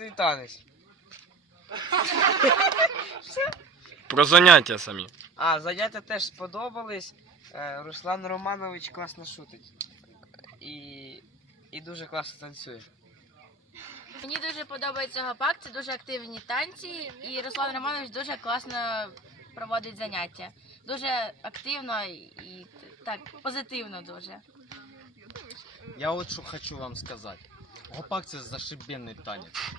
класний танець. Про заняття самі. А, заняття теж сподобались. Е, Руслан Романович класно шутить. І, і дуже класно танцює. Мені дуже подобається гопак, це дуже активні танці, і Руслан Романович дуже класно проводить заняття. Дуже активно і так позитивно дуже. Я от що хочу вам сказати. Гопак це зашибенний танець.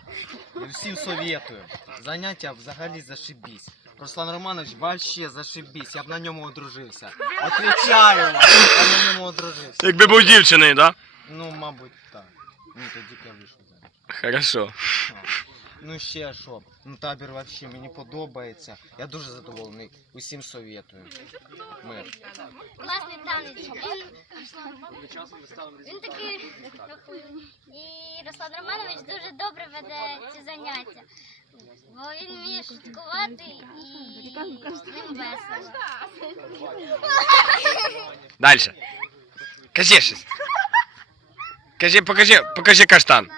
І всім совєтую. Заняття взагалі зашибісь. Руслан Романович вообще зашибісь. Я б на ньому одружився. Отвечаю вам, я б на ньому одружився. Якби був дівчиною, да? Ну, мабуть, так. Ну, тоді кажу, що так. Хорошо. Ну ще що, ну табір вообще мені подобається. Я дуже задоволений. Усім советую. Мир. Класний танець. Він, він такий. І Руслан Романович дуже добре веде ці заняття. Бо він вміє шуткувати і ним весело. Дальше. Кажи щось. Кажи, покажи, покажи каштан.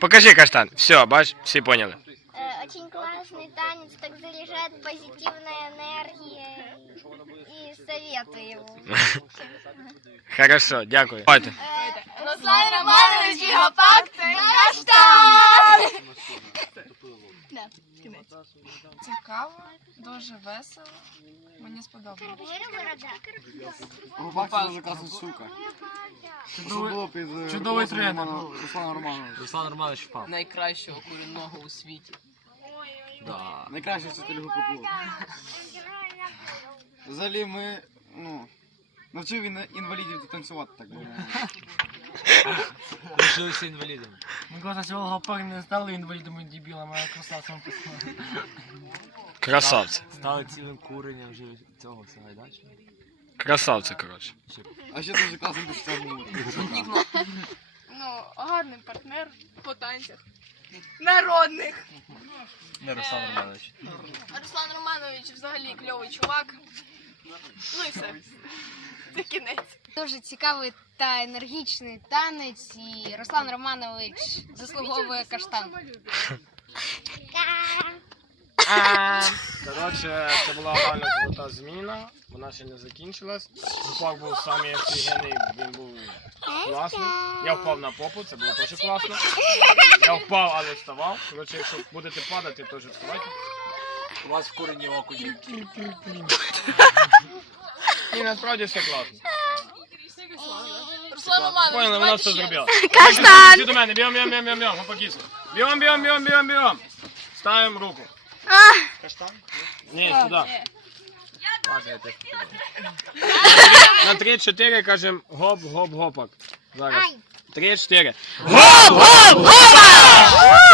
Покажи каштан. Все, бач, всі поняли. Э, Очень классный танец, так заряжает позитивной энергией. И советую его. Хорошо, дякую. Давайте. Руслан Романович і гопак Каштан! Цікаво, дуже весело. Мені дуже класна сука. Чудовий, чудовий тренер. Руслан Романович. Руслан Романович впав. Найкращого курінного у світі. Да. Найкращий вчитель гопаку. Взагалі ми, ну, навчив він інвалідів танцювати так. Лишилися інвалідами. Ми коли цього гопак не стали інвалідами дебілами, а красавцями пацанами. Красавці. Стали цілим куренням вже цього всього, да? Красавці, коротше. А ще дуже класний досягнув. Ну, гарний партнер по танцях. Народних. Не Руслан Романович. Руслан Романович взагалі кльовий чувак. Ну і все. Це кінець. Дуже цікавий та енергічний танець, і Руслан Романович заслуговує каштан. Коротше, це була реально крута зміна. Вона ще не закінчилась. Гупак був самий офігенний, він був класний. Я впав на попу, це було теж класно. Я впав, але вставав. Коротше, якщо будете падати, теж вставайте. У вас в курені окуні. І насправді все класно. Руслан Романович, Поняли, вона все зробила. Каштан! Іди до мене, бігом, бігом, бігом, бігом, бігом, гопакіси. Бігом, бігом, бігом, бігом, бігом. Ставимо руку. Каштан? Ні, сюди. На 3-4 кажемо гоп, гоп, гопак. Зараз. 3-4. Гоп, гоп, гопак!